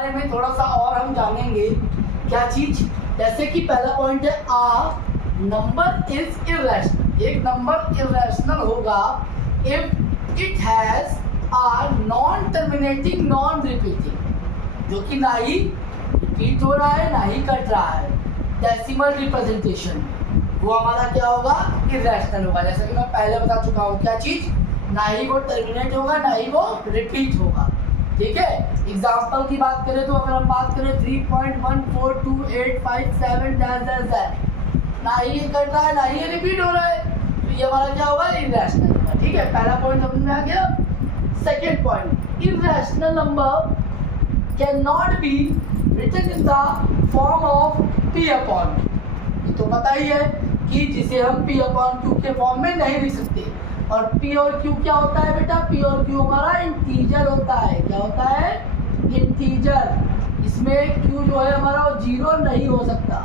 बारे में थोड़ा सा और हम जानेंगे। क्या चीज? जैसे कि पहला पॉइंट है आ नंबर इज इर्रेशनल। एक नंबर इर्रेशनल होगा if it has a non terminating non repeating, जो कि ना ही रिपीट हो रहा है ना ही कट रहा है। डेसिमल रिप्रेजेंटेशन वो हमारा क्या होगा? इर्रेशनल होगा। जैसे कि मैं पहले बता चुका हूँ, क्या चीज? ना ही वो टर्मिनेट होगा ना ही वो रिपीट होगा। ठीक है, एग्जाम्पल की बात करें तो अगर हम बात करें 3.142857 ना ही ये कट रहा है ना ही ये रिपीट हो रहा है, तो ये हमारा क्या होगा? इर्रेशनल होगा। ठीक है, पहला पॉइंट समझ में आ गया। Second point, irrational number can not be written in the form of p upon. ये तो पता ही है कि जिसे हम पी अपॉन क्यू के फॉर्म में नहीं लिख सकते। और पी और क्यू क्या होता है बेटा? पी और क्यू हमारा इंटीजर होता है। क्या होता है? इंटीजर। इसमें क्यू जो है हमारा वो जीरो नहीं हो सकता।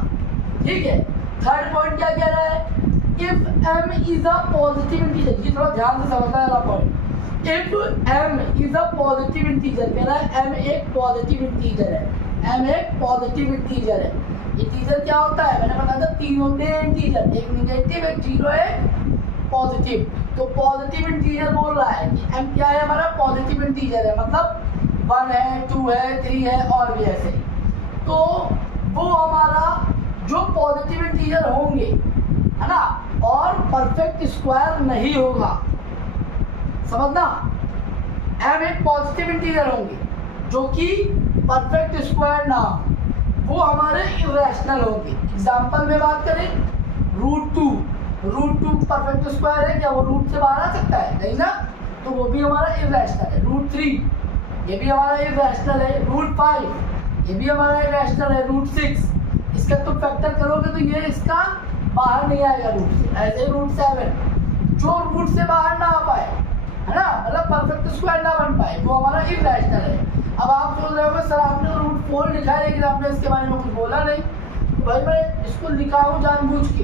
ठीक है, थर्ड पॉइंट क्या कह रहा है? If m is a positive integer. ये थोड़ा ध्यान से समझना है point. If m is a positive integer, कह रहा है एम एक पॉजिटिव इंटीजर है। एम एक पॉजिटिव इंटीजर है। इंटीजर क्या होता है? मैंने बताया था तीन होते हैं इंटीजर, एक नेगेटिव, एक जीरो, एक पॉजिटिव। तो पॉजिटिव इंटीजर बोल रहा है कि एम क्या है? हमारा पॉजिटिव इंटीजर है, मतलब 1 है, 2 है, 3 है और भी ऐसे। तो वो हमारा जो पॉजिटिव इंटीजर होंगे, है ना, और परफेक्ट स्क्वायर नहीं होगा। समझना, एम एक पॉजिटिव इंटीजर होंगे जो कि परफेक्ट स्क्वायर ना हो, वो हमारे इर्रेशनल होंगे। एग्जाम्पल में बात करें, रूट टू परफेक्ट स्क्वायर है क्या? वो रूट से बाहर आ सकता है? नहीं ना, तो वो भी हमारा इर्रेशनल है। √3 ये भी हमारा इर्रेशनल है। √5 ये भी हमारा इर्रेशनल है। √6 इसका तो फैक्टर करोगे तो ये इसका बाहर नहीं आएगा रूट से। ऐसे √7 जो रूट से बाहर ना आ पाए, है ना, मतलब परफेक्ट स्क्वायर ना बन पाए, वो हमारा इर्रेशनल है। अब आप सोच रहे होंगे सर आपने √4 लिखा है लेकिन आपने इसके बारे में कुछ बोला नहीं। तो भाई मैं इसको लिखा हूँ जानबूझ के।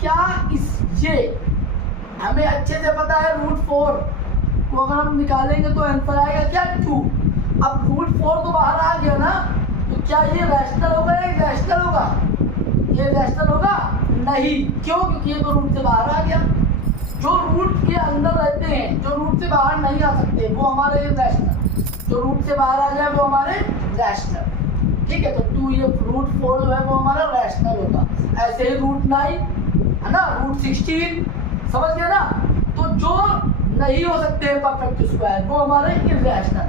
क्या ये हमें अच्छे से पता है √4 को अगर हम निकालेंगे तो आंसर आएगा क्या? 2। अब √4 तो बाहर आ गया ना, तो क्या ये रैशनल होगा या इर्रेशनल होगा? ये रैशनल होगा नहीं। क्यों? क्योंकि ये तो रूट से बाहर आ गया। जो रूट के अंदर रहते हैं, जो रूट से बाहर नहीं आ सकते, वो हमारे इर्रेशनल। जो रूट से बाहर आ जाए वो हमारे रैशनल। ठीक है, तो 2 ये √4 जो है वो हमारा रैशनल होगा। ऐसे ही √9 है ना, √16, समझ गया ना। तो जो नहीं हो सकते हैं परफेक्ट स्क्वायर वो हमारे इर्रेशनल।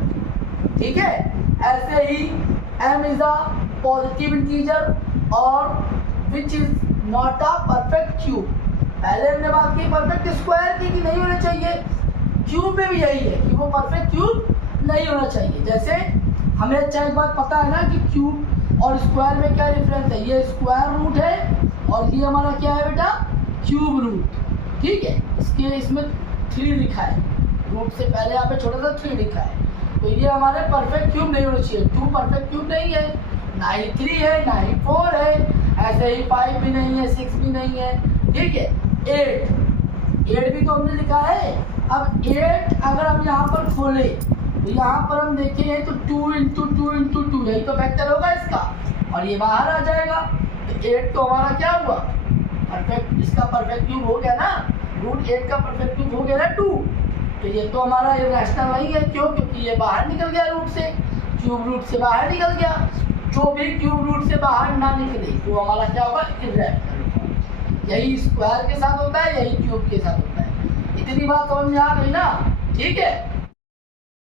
ठीक है, ऐसे ही m is a positive integer और which is not a perfect cube. पहले हमने बात की परफेक्ट स्क्वायर की कि नहीं होना चाहिए, क्यूब में भी यही है कि वो परफेक्ट क्यूब नहीं होना चाहिए। जैसे हमें अच्छा एक बात पता है ना कि क्यूब और स्क्वायर में क्या डिफरेंस है। ये स्क्वायर रूट है और ये हमारा क्या है बेटा? Cube root. ठीक है, इसमें 3 लिखा है, रूट से पहले यहाँ पे छोटा सा 3 लिखा है। तो ये हमारे परफेक्ट क्यूब नहीं होना चाहिए। 2 परफेक्ट क्यूब नहीं है, ना ही 3 है, ना ही 4 है, ऐसे ही 5 भी नहीं है, 6 भी नहीं है। ठीक है, 8 भी तो हमने लिखा है। अब 8 अगर हम यहाँ पर खोले तो यहाँ पर हम देखें तो 2 × 2 × 2 यही तो फैक्टर होगा इसका, और ये बाहर आ जाएगा। तो 8 तो हमारा क्या हुआ? परफेक्ट, इसका परफेक्ट क्यूब हो गया ना। √8 का परफेक्ट क्यूब हो गया ना 2। तो ये तो हमारा इर्रेशनल नहीं है। क्यों? क्योंकि ये बाहर निकल गया रूट से, क्यूब रूट से बाहर निकल गया। जो भी क्यूब रूट से बाहर ना निकले तो हमारा क्या होगा? इर्रेशनल। यही स्क्वायर के साथ होता है, यही क्यूब के साथ होता है। इतनी बात समझ में आ गई ना? ठीक है,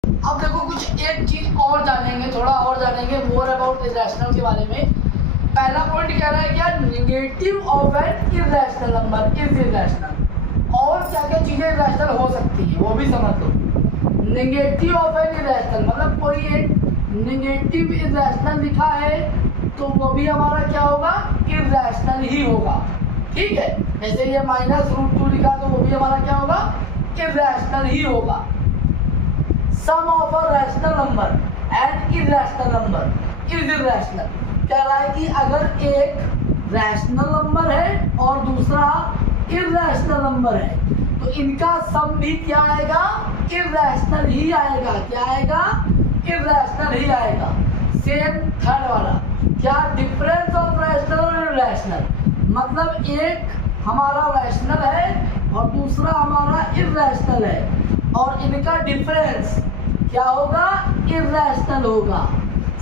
अब देखो कुछ एक चीज और जानेंगे, थोड़ा और जानेंगे मोर अबाउट इर्रेशनल के बारे में। पहला पॉइंट कह रहा है क्या? Negative of N irrational number is irrational. और क्या क्या चीजें इर्रेशनल हो सकती है वो भी समझ लो। नेगेटिव ऑफ एन इर्रेशनल मतलब कोई एक नेगेटिव इर्रेशनल लिखा है तो वो भी हमारा क्या होगा? इर्रेशनल ही होगा। ठीक है, जैसे ये -√2 लिखा तो वो भी हमारा क्या होगा? इर्रेशनल ही होगा। Sum of a rational number and irrational number is irrational. कह रहा है कि अगर एक रैशनल नंबर है और दूसरा इर्रेशनल नंबर है तो इनका सम भी क्या आएगा? इर्रेशनल ही आएगा। क्या आएगा? इर्रेशनल ही आएगा। सेकेंड थर्ड वाला क्या डिफरेंस ऑफ रैशनल और इरैशनल, मतलब एक हमारा रैशनल है और दूसरा हमारा इरैशनल है और इनका डिफरेंस क्या होगा, इरैशनल होगा।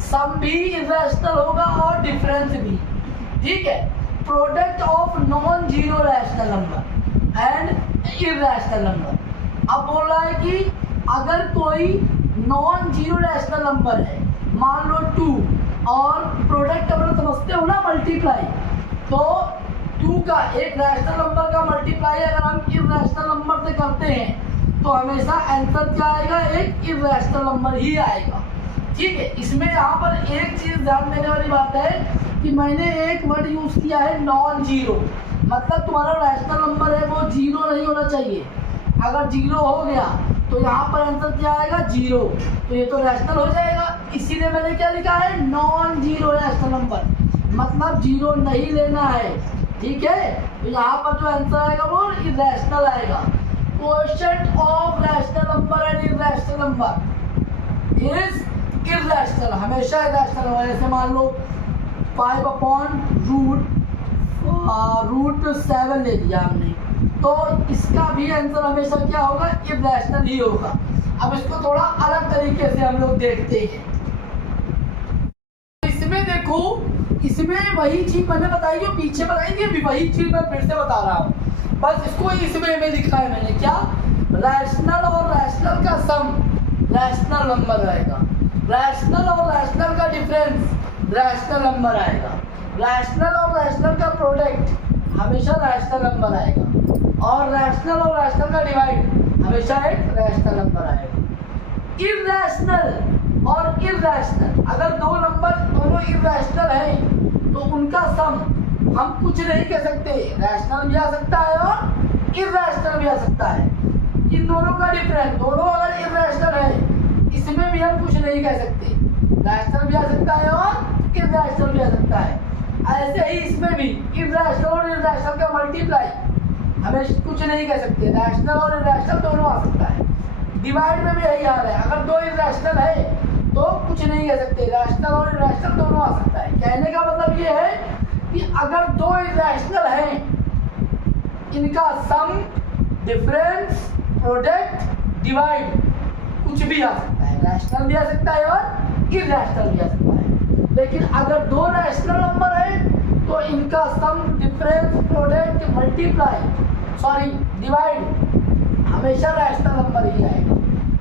सम भी इरैशनल होगा और डिफरेंस भी, ठीक है। Product of non zero rational number and irrational number. अब बोल रहा है कि अगर कोई नॉन जीरो रैशनल नंबर है, मान लो 2, और प्रोडक्ट अपना समझते हो ना मल्टीप्लाई, तो 2 का एक रैशनल नंबर का मल्टीप्लाई अगर हम इरैशनल नंबर से करते हैं तो हमेशा आंसर क्या आएगा, एक इरैशनल नंबर ही आएगा, ठीक है। इसमें यहाँ पर एक चीज ध्यान देने वाली बात है कि मैंने एक वर्ड यूज किया है नॉन जीरो, मतलब तुम्हारा रैशनल नंबर है वो जीरो नहीं होना चाहिए। अगर जीरो हो गया तो यहाँ पर आंसर क्या आएगा, जीरो, तो ये तो रैशनल हो जाएगा। इसीलिए मैंने क्या लिखा है, नॉन जीरो रैशनल नंबर, मतलब जीरो नहीं लेना है, ठीक है। तो यहाँ पर जो आंसर आएगा वो इरैशनल आएगा। Quotient of rational number and irrational number is irrational, हमेशा इरैशनल होगा। जैसे मान लो 5/√7 ले लिया हमने, तो इसका भी आंसर हमेशा क्या होगा, इरैशनल ही होगा। अब इसको थोड़ा अलग तरीके से हम लोग देखते हैं। इसमें देखो, इसमें वही चीज मैंने बताई जो पीछे बताई थी, अभी वही चीज मैं फिर से बता रहा हूँ, बस इसको इसमें में लिखा है मैंने, क्या, रैशनल और रैशनल का सम रैशनल नंबर आएगा, रैशनल और रैशनल का डिफरेंस रैशनल नंबर आएगा, रैशनल और रैशनल का प्रोडक्ट हमेशा रैशनल नंबर आएगा, और रैशनल और रैशनल का डिवाइड हमेशा एक रैशनल नंबर आएगा। इरैशनल और इरैशनल, अगर दो नंबर दोनों इरैशनल हैं तो उनका सम हम कुछ नहीं कह सकते, रैशनल भी आ सकता है और इरैशनल भी आ सकता है। इन दोनों का डिफरेंस, दोनों अगर इरैशनल है इसमें भी हम कुछ नहीं कह सकते, रैशनल भी आ सकता है और इरैशनल भी आ सकता है। ऐसे ही इसमें भी इरैशनल और इरैशनल का मल्टीप्लाई हमें कुछ नहीं कह सकते, रैशनल और इरैशनल दोनों आ सकता है। डिवाइड में भी यही हाल है, अगर दो इरैशनल है तो कुछ नहीं कह सकते, रैशनल और इरैशनल दोनों आ सकता है। कहने का मतलब ये है कि अगर दो इरैशनल हैं, इनका सम, डिफरेंस, प्रोडक्ट, डिवाइड कुछ भी आ सकता है, रैशनल भी आ सकता है और इरैशनल भी आ सकता है। लेकिन अगर दो रैशनल नंबर है तो इनका सम, डिफरेंस, प्रोडक्ट, डिवाइड हमेशा रैशनल नंबर ही आएगा।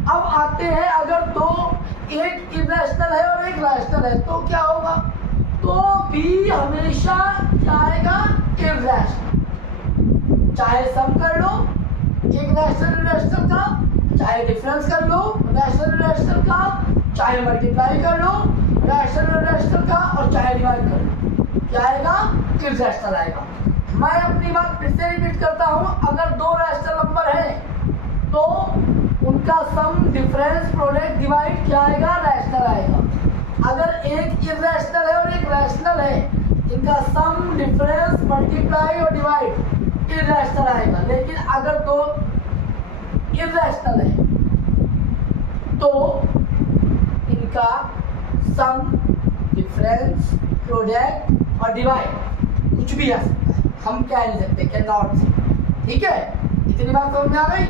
अब आते हैं, अगर दो, एक इरैशनल है और एक रैशनल है तो क्या होगा, तो भी हमेशा क्या आएगा, इरैशनल। चाहे सम कर लो एक रैशनल इरैशनल का, चाहे डिफरेंस कर लो रैशनल इरैशनल का, चाहे मल्टीप्लाई कर लो रैशनल इरैशनल का, और चाहे डिवाइड कर लो, क्या आएगा, इरैशनल आएगा। मैं अपनी बात फिर से रिपीट करता हूँ, अगर दो रैशनल नंबर है तो उनका सम, डिफरेंस, प्रोडक्ट, डिवाइड क्या आएगा, रैशनल आएगा। अगर एक इरैशनल है और एक रैशनल है, इनका सम, डिफरेंस, मल्टीप्लाई और डिवाइड इरैशनल आएगा। लेकिन अगर दो इरैशनल है तो इनका सम, डिफरेंस, प्रोडक्ट और डिवाइड कुछ भी आ सकता है, हम कह नहीं सकते, कैन नॉट से, ठीक है। इतनी बात समझ में आ गई।